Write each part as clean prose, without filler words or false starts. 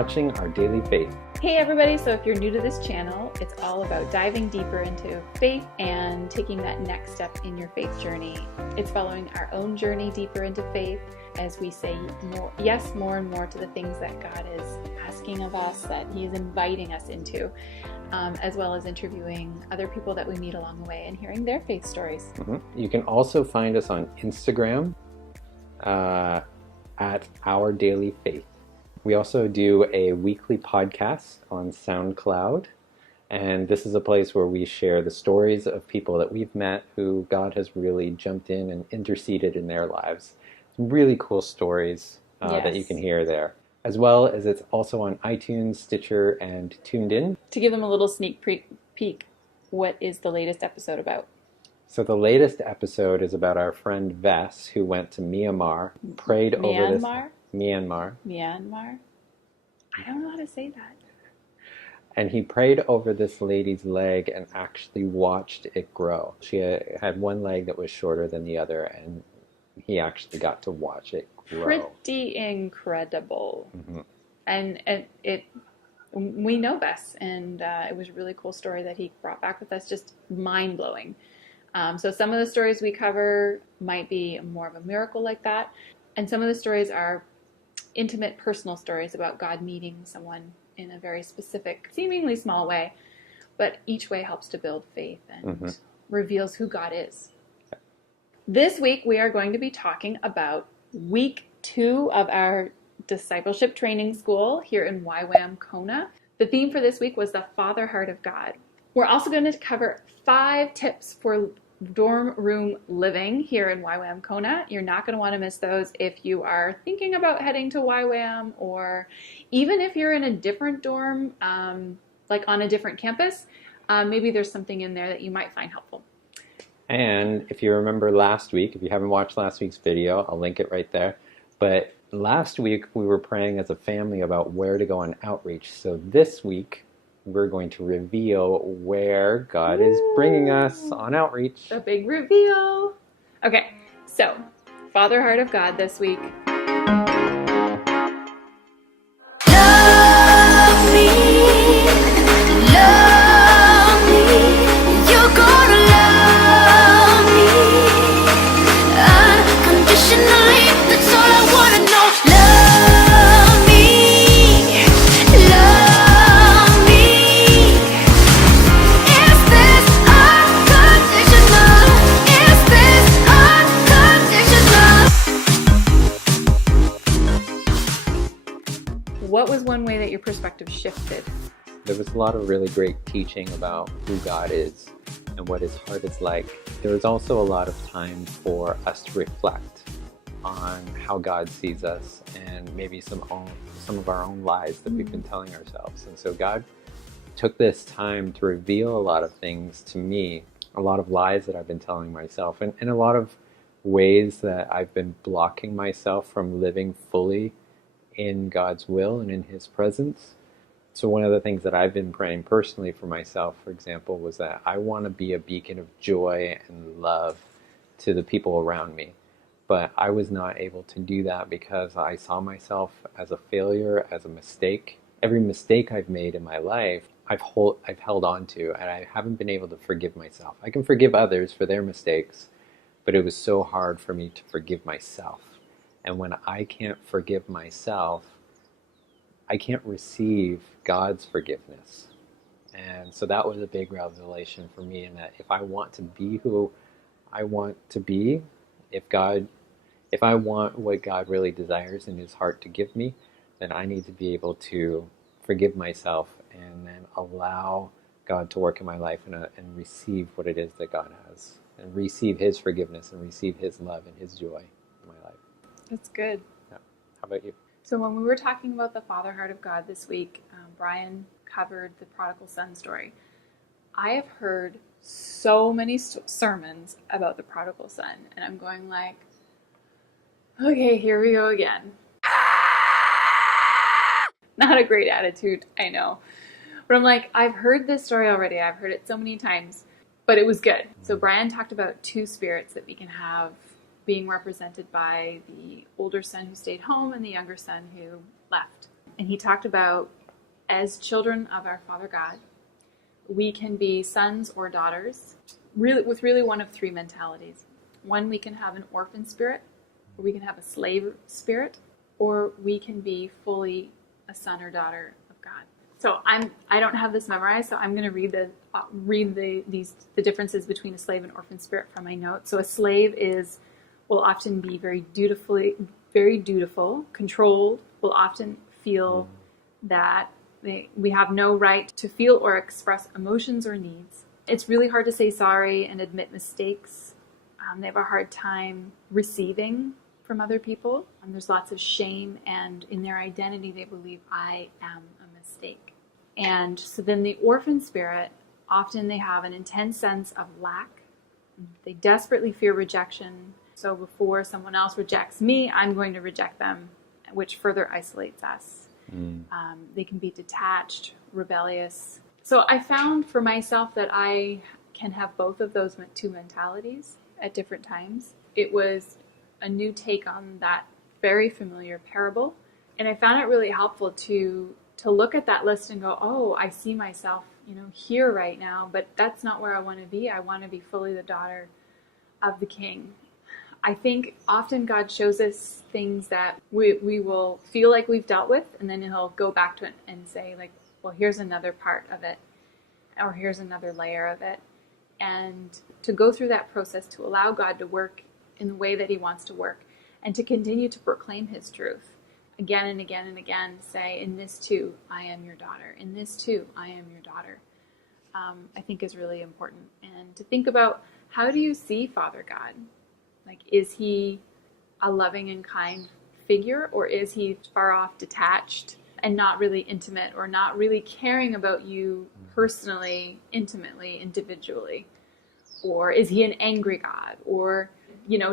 watching Our Daily Faith. Hey everybody, so if you're new to this channel, it's all about diving deeper into faith and taking that next step in your faith journey. It's following our own journey deeper into faith as we say more and more to the things that God is asking of us, that He is inviting us into, as well as interviewing other people that we meet along the way and hearing their faith stories. You can also find us on Instagram at Our Daily Faith. We also do a weekly podcast on SoundCloud, and this is a place where we share the stories of people that we've met who God has really jumped in and interceded in their lives. Some really cool stories that you can hear there, as well as it's also on iTunes, Stitcher, and Tuned In. To give them a little sneak peek, what is the latest episode about? So the latest episode is about our friend Vess, who went to Myanmar, prayed over this... Myanmar. I don't know how to say that. And he prayed over this lady's leg and actually watched it grow. She had one leg that was shorter than the other, and he actually got to watch it grow. Pretty incredible. Mm-hmm. And we know Vess, and it was a really cool story that he brought back with us, just mind-blowing. So some of the stories we cover might be more of a miracle like that, and some of the stories are intimate, personal stories about God meeting someone in a very specific, seemingly small way, but each way helps to build faith and reveals who God is. This week we are going to be talking about week 2 of our Discipleship Training School here in YWAM Kona. The theme for this week was the Father Heart of God. We're also going to cover 5 tips for dorm room living here in YWAM Kona. You're not going to want to miss those if you are thinking about heading to YWAM, or even if you're in a different dorm, like on a different campus, maybe there's something in there that you might find helpful. And if you remember last week, if you haven't watched last week's video, I'll link it right there. But last week we were praying as a family about where to go on outreach. So this week we're going to reveal where God is bringing us on outreach. The big reveal. Okay, so Father Heart of God this week. Love me, you're gonna love me unconditionally. That's all I wanna know. Love me. Is this unconditional? Is this unconditional? What was one way that your perspective shifted? There was a lot of really great teaching about who God is and what His heart is like. There was also a lot of time for us to reflect on how God sees us and maybe some of our own lies that we've been telling ourselves. And so God took this time to reveal a lot of things to me, a lot of lies that I've been telling myself, and a lot of ways that I've been blocking myself from living fully in God's will and in His presence. So one of the things that I've been praying personally for myself, for example, was that I want to be a beacon of joy and love to the people around me. But I was not able to do that because I saw myself as a failure, as a mistake. Every mistake I've made in my life, I've held on to, and I haven't been able to forgive myself. I can forgive others for their mistakes, but it was so hard for me to forgive myself. And when I can't forgive myself, I can't receive God's forgiveness. And so that was a big revelation for me, in that if I want to be who I want to be, if I want what God really desires in His heart to give me, then I need to be able to forgive myself and then allow God to work in my life and receive what it is that God has, and receive His forgiveness and receive His love and His joy in my life. That's good. Yeah. How about you? So when we were talking about the Father Heart of God this week, Brian covered the prodigal son story. I have heard so many sermons about the prodigal son, and I'm going like, okay, here we go again. Not a great attitude, I know. But I'm like, I've heard this story already. I've heard it so many times, but it was good. So Brian talked about 2 spirits that we can have being represented by the older son who stayed home and the younger son who left. And he talked about, as children of our Father God, we can be sons or daughters with really one of three mentalities. One, we can have an orphan spirit, or we can have a slave spirit, or we can be fully a son or daughter of God. So I don't have this memorized, so I'm going to read the differences between a slave and orphan spirit from my notes. So a slave will often be very dutiful, controlled, will often feel that we have no right to feel or express emotions or needs. It's really hard to say sorry and admit mistakes. They have a hard time receiving from other people. There's lots of shame, and in their identity they believe, I am a mistake. And so then the orphan spirit, often they have an intense sense of lack. They desperately fear rejection. So before someone else rejects me, I'm going to reject them, which further isolates us. They can be detached, rebellious. So I found for myself that I can have both of those two mentalities at different times. It was a new take on that very familiar parable. And I found it really helpful to look at that list and go, oh, I see myself, here right now, but that's not where I want to be. I want to be fully the daughter of the King. I think often God shows us things that we will feel like we've dealt with, and then he'll go back to it and say, like, well, here's another part of it, or here's another layer of it. And to go through that process, to allow God to work in the way that he wants to work, and to continue to proclaim his truth again and again and again, say, in this too, I am your daughter. In this too, I am your daughter. I think is really important. And to think about, how do you see Father God? Like, is he a loving and kind figure, or is he far off, detached, and not really intimate, or not really caring about you personally, intimately, individually? Or is he an angry God? Or,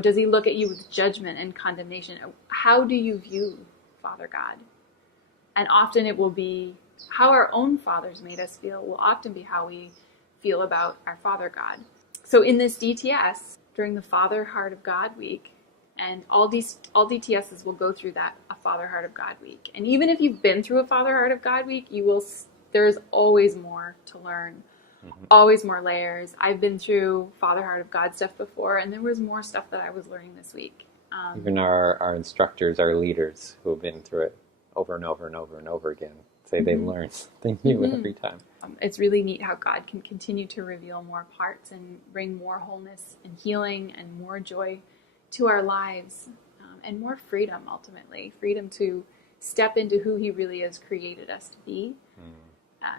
does he look at you with judgment and condemnation? How do you view Father God? And often it will be how our own fathers made us feel, will often be how we feel about our Father God. So in this DTS, during the Father Heart of God week, and all DTSs will go through a Father Heart of God week. And even if you've been through a Father Heart of God week, there's always more to learn, always more layers. I've been through Father Heart of God stuff before, and there was more stuff that I was learning this week. Even our instructors, our leaders who have been through it over and over and over and over again, say they learn something new every time. It's really neat how God can continue to reveal more parts and bring more wholeness and healing and more joy to our lives, and more freedom, ultimately. Freedom to step into who he really has created us to be,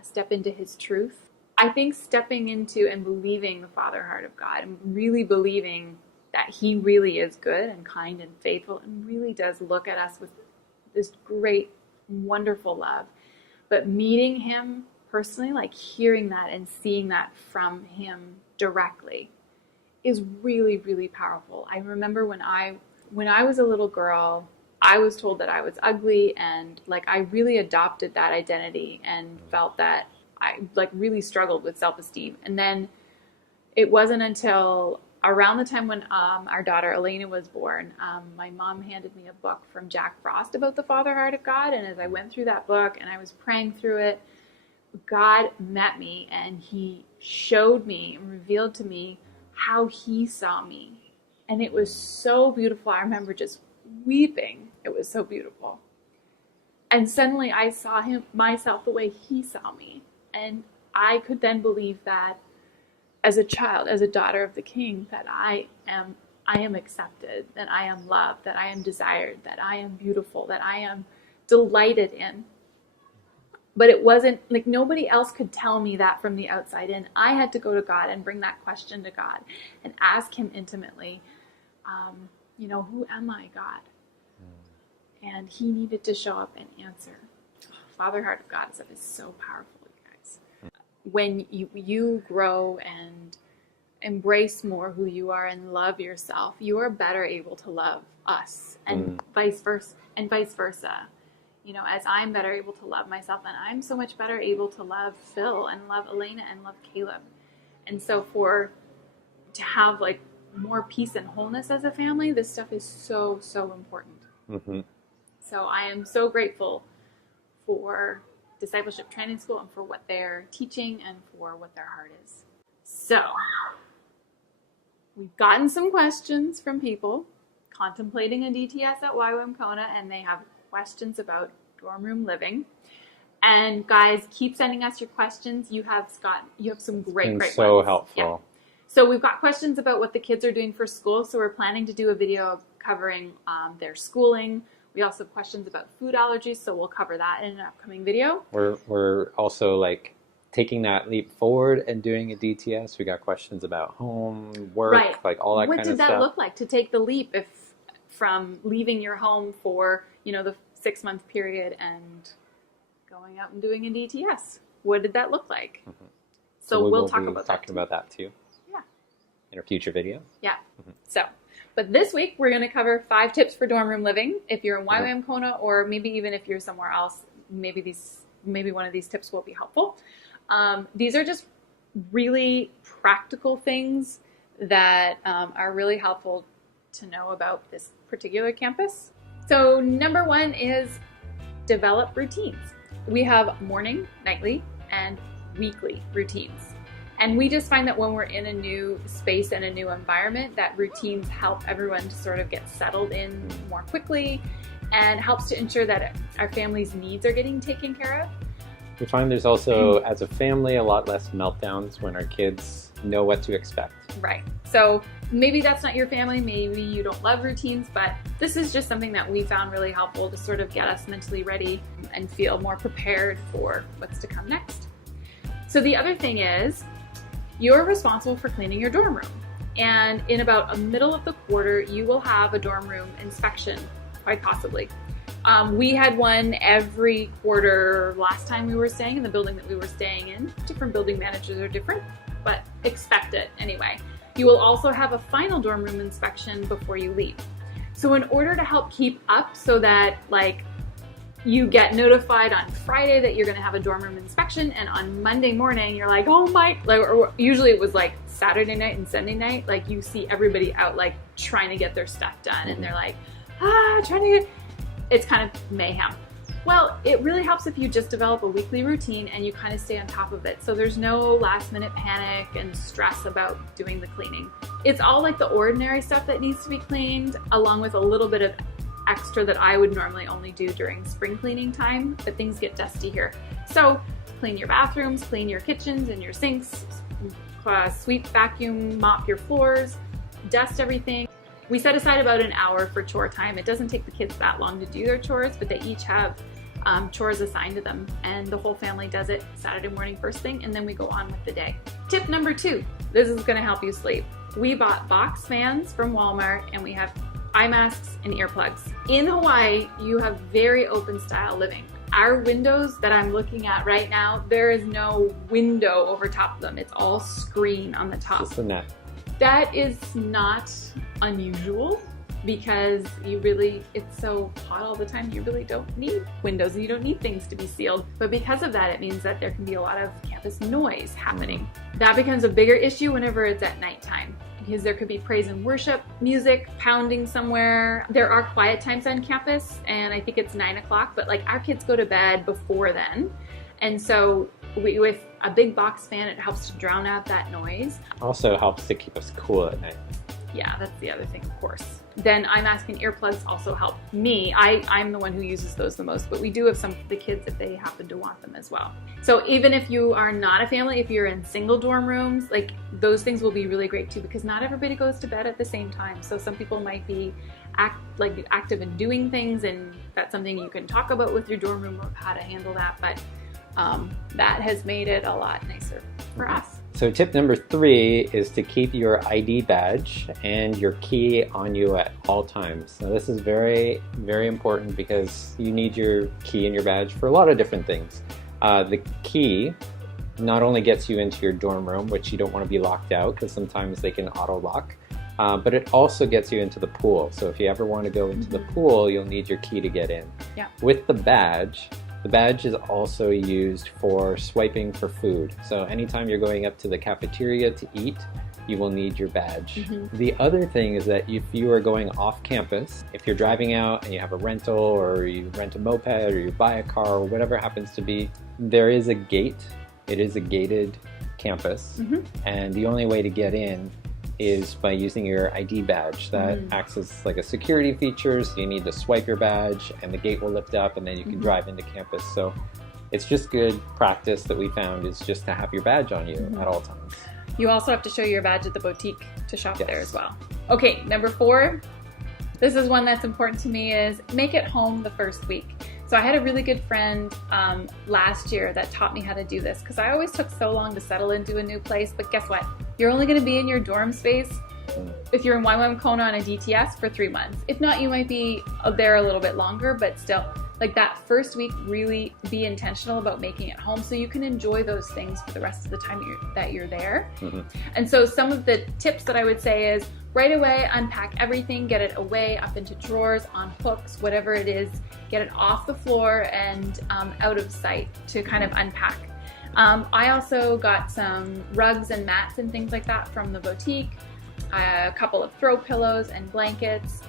step into his truth. I think stepping into and believing the Father Heart of God, and really believing that he really is good and kind and faithful, and really does look at us with this great, wonderful love. But meeting him personally, like hearing that and seeing that from him directly, is really, really powerful. I remember when I was a little girl, I was told that I was ugly, and I really adopted that identity and felt that I really struggled with self-esteem. And then it wasn't until around the time when our daughter Elena was born, my mom handed me a book from Jack Frost about the Father Heart of God. And as I went through that book and I was praying through it, God met me and he showed me and revealed to me how he saw me. And it was so beautiful. I remember just weeping. It was so beautiful. And suddenly I saw myself the way he saw me. And I could then believe that as a child, as a daughter of the King, that I am accepted, that I am loved, that I am desired, that I am beautiful, that I am delighted in. But it wasn't nobody else could tell me that from the outside in. I had to go to God and bring that question to God and ask him intimately, who am I, God? And he needed to show up and answer. Father Heart of God stuff is so powerful, you guys. When you grow and embrace more who you are and love yourself, you are better able to love us, and vice versa. As I'm better able to love myself, and I'm so much better able to love Phil and love Elena and love Caleb. And so to have more peace and wholeness as a family, this stuff is so, so important. So I am so grateful for Discipleship Training School and for what they're teaching and for what their heart is. So, we've gotten some questions from people contemplating a DTS at YWAM Kona, and they have questions about dorm room living. And guys, keep sending us your questions. You have some great so ones. helpful. Yeah. So we've got questions about what the kids are doing for school. So we're planning to do a video covering their schooling. We also have questions about food allergies, so we'll cover that in an upcoming video. We're also like taking that leap forward and doing a DTS. We got questions about home, work, Right. like all that What kind of did stuff. that look like to take the leap from leaving your home for, the 6-month period and going out and doing a DTS? What did that look like? Mm-hmm. So we'll talk be about that. talking about that too. Yeah. In a future video. Yeah. But this week we're going to cover 5 tips for dorm room living. If you're in YWAM Kona, or maybe even if you're somewhere else, maybe one of these tips will be helpful. These are just really practical things that are really helpful to know about this particular campus. So number 1 is develop routines. We have morning, nightly, and weekly routines. And we just find that when we're in a new space and a new environment, that routines help everyone to sort of get settled in more quickly and helps to ensure that our family's needs are getting taken care of. We find there's also, as a family, a lot less meltdowns when our kids know what to expect. Right. So maybe that's not your family, maybe you don't love routines, but this is just something that we found really helpful to sort of get us mentally ready and feel more prepared for what's to come next. So the other thing is, you're responsible for cleaning your dorm room. And in about a middle of the quarter, you will have a dorm room inspection, quite possibly. We had one every quarter last time we were staying in the building that we were staying in. Different building managers are different, but expect it anyway. You will also have a final dorm room inspection before you leave. So in order to help keep up so that you get notified on Friday that you're going to have a dorm room inspection, and on Monday morning you're like, oh my, or usually it was like Saturday night and Sunday night, like you see everybody out like trying to get their stuff done, and they're like, it's kind of mayhem. Well, it really helps if you just develop a weekly routine and you kind of stay on top of it. So there's no last minute panic and stress about doing the cleaning. It's all like the ordinary stuff that needs to be cleaned, along with a little bit of extra that I would normally only do during spring cleaning time, but things get dusty here. So clean your bathrooms, clean your kitchens and your sinks, sweep, vacuum, mop your floors, dust everything. We set aside about an hour for chore time. It doesn't take the kids that long to do their chores, but they each have chores assigned to them, and the whole family does it Saturday morning first thing, and then we go on with the day. Tip number 2, this is gonna help you sleep. We bought box fans from Walmart, and we have eye masks and earplugs. In Hawaii, you have very open style living. Our windows that I'm looking at right now, there is no window over top of them. It's all screen on the top. Just a net. That is not unusual because it's so hot all the time, you really don't need windows and you don't need things to be sealed. But because of that, it means that there can be a lot of campus noise happening. That becomes a bigger issue whenever it's at nighttime, because there could be praise and worship, music pounding somewhere. There are quiet times on campus, and I think it's 9 o'clock, but like our kids go to bed before then. And so with a big box fan, it helps to drown out that noise. Also helps to keep us cool at night. Yeah, that's the other thing, of course. Then eye mask and earplugs also help me. I'm the one who uses those the most, but we do have some of the kids if they happen to want them as well. So even if you are not a family, if you're in single dorm rooms, like those things will be really great too, because not everybody goes to bed at the same time. So some people might be active in doing things, and that's something you can talk about with your dorm room of how to handle that. But that has made it a lot nicer for us. So tip number 3 is to keep your ID badge and your key on you at all times. Now this is very, very important because you need your key and your badge for a lot of different things. The key not only gets you into your dorm room, which you don't want to be locked out because sometimes they can auto lock, but it also gets you into the pool. So if you ever want to go into the pool, you'll need your key to get in. Yeah. With the badge is also used for swiping for food. So anytime you're going up to the cafeteria to eat, you will need your badge. The other thing is that if you are going off campus, if you're driving out and you have a rental, or you rent a moped, or you buy a car, or whatever it happens to be, there is a gate. It is a gated campus, and the only way to get in is by using your ID badge. That acts as like a security feature, so you need to swipe your badge and the gate will lift up and then you can drive into campus. So it's just good practice that we found, is just to have your badge on you at all times. You also have to show your badge at the boutique to shop there as well. Okay, number 4, this is one that's important to me, is make it home the first week. So I had a really good friend last year that taught me how to do this, because I always took so long to settle into a new place. But guess what? You're only going to be in your dorm space if you're in YWAM Kona on a DTS for 3 months. If not, you might be there a little bit longer, but still, like that first week, really be intentional about making it home so you can enjoy those things for the rest of the time that you're there. And so some of the tips that I would say is, right away, unpack everything, get it away, up into drawers, on hooks, whatever it is, get it off the floor and out of sight to kind of unpack. I also got some rugs and mats and things like that from the boutique, a couple of throw pillows and blankets.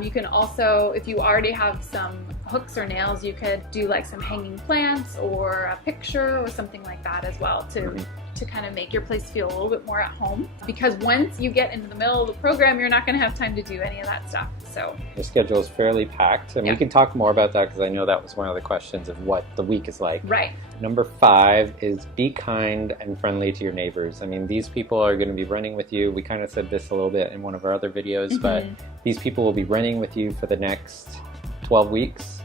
You can also, if you already have some hooks or nails, you could do like some hanging plants or a picture or something like that as well to kind of make your place feel a little bit more at home. Because once you get into the middle of the program, you're not going to have time to do any of that stuff. So the schedule is fairly packed, and we can talk more about that, because I know that was one of the questions of what the week is like. Right. Number 5 is be kind and friendly to your neighbors. I mean, these people are going to be running with you. We kind of said this a little bit in one of our other videos, but these people will be running with you for the next 12 weeks.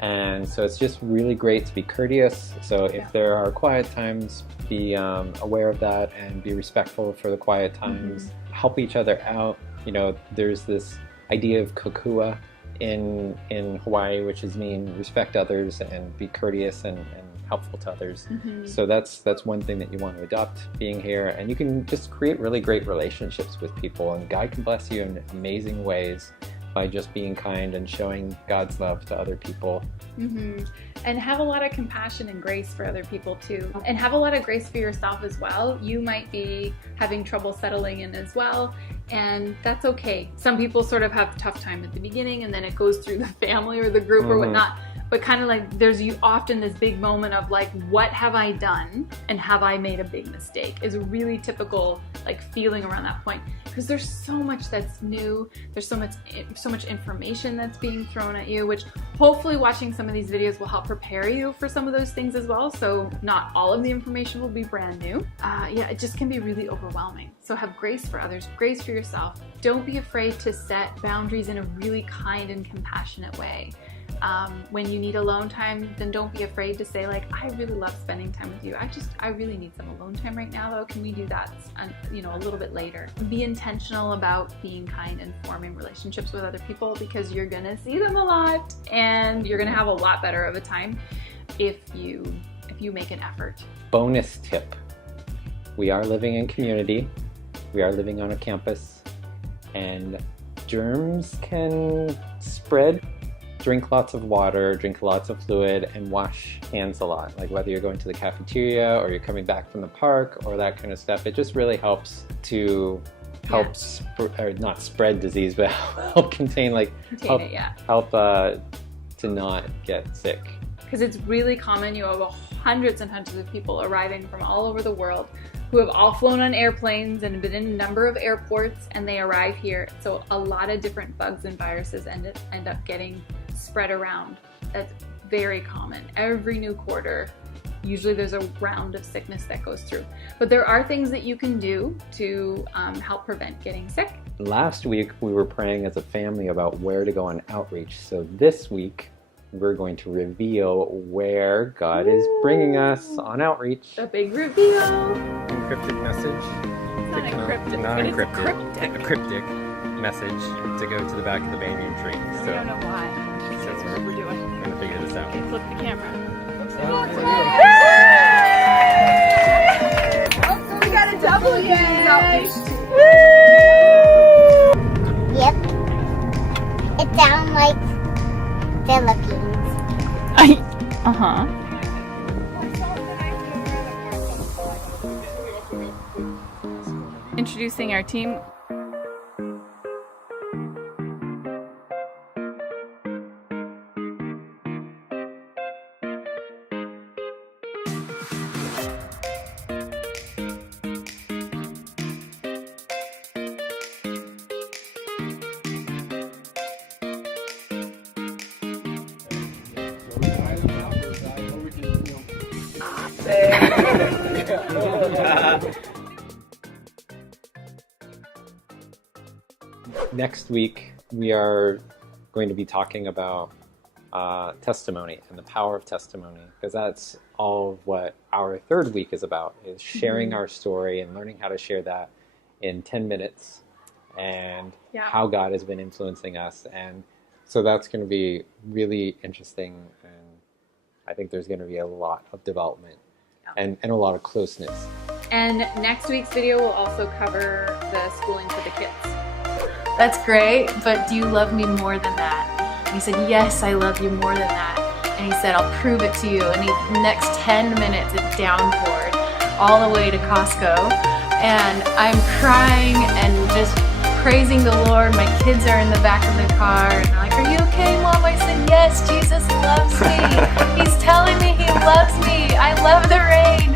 And so it's just really great to be courteous. So if there are quiet times, be aware of that and be respectful for the quiet times. Help each other out. You know, there's this idea of kokua in Hawaii, which is mean respect others and be courteous and helpful to others. So that's one thing that you want to adopt being here, and you can just create really great relationships with people, and God can bless you in amazing ways by just being kind and showing God's love to other people. And have a lot of compassion and grace for other people too. And have a lot of grace for yourself as well. You might be having trouble settling in as well, and that's okay. Some people sort of have a tough time at the beginning, and then it goes through the family or the group or whatnot. But kind of like there's often this big moment of like, what have I done and have I made a big mistake, is a really typical like feeling around that point, because there's so much that's new. There's so much information that's being thrown at you, which hopefully watching some of these videos will help prepare you for some of those things as well. So not all of the information will be brand new. Yeah, it just can be really overwhelming. So have grace for others, grace for yourself. Don't be afraid to set boundaries in a really kind and compassionate way. When you need alone time, then don't be afraid to say like, I really love spending time with you. I really need some alone time right now though. Can we do that, a little bit later? Be intentional about being kind and forming relationships with other people, because you're gonna see them a lot and you're gonna have a lot better of a time if you make an effort. Bonus tip. We are living in community. We are living on a campus, and germs can spread. Drink lots of water, drink lots of fluid, and wash hands a lot. Like whether you're going to the cafeteria or you're coming back from the park or that kind of stuff, it just really helps to not spread disease, but help contain to not get sick. Because it's really common. You have hundreds and hundreds of people arriving from all over the world who have all flown on airplanes and been in a number of airports, and they arrive here. So a lot of different bugs and viruses end up getting spread around. That's very common. Every new quarter, usually there's a round of sickness that goes through. But there are things that you can do to help prevent getting sick. Last week, we were praying as a family about where to go on outreach. So this week, we're going to reveal where God is bringing us on outreach. The big reveal. Encrypted message. It's not encrypted, Not but encrypted. it's cryptic. A cryptic message to go to the back of the banyan tree. I don't know why. That's what we're doing. I'm going to figure this out. Okay, flip the camera. We got a double again. Yep. It sounds like Philippines. introducing our team. Next week, we are going to be talking about testimony and the power of testimony, because that's all of what our third week is about, is sharing our story and learning how to share that in 10 minutes and how God has been influencing us. And so that's going to be really interesting, and I think there's going to be a lot of development and a lot of closeness. And next week's video will also cover the schooling for the kids. That's great, but do you love me more than that? And he said, yes, I love you more than that. And he said, I'll prove it to you. And the next 10 minutes, it downpoured all the way to Costco. And I'm crying and just praising the Lord. My kids are in the back of the car. And they're like, are you okay, Mom? I said, yes, Jesus loves me. He's telling me he loves me. I love the rain.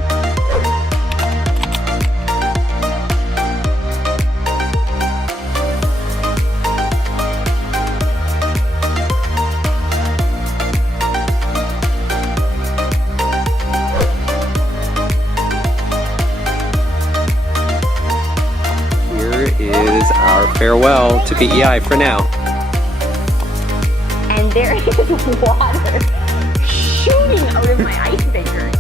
Is our farewell to PEI for now. And there is water shooting out of my ice maker.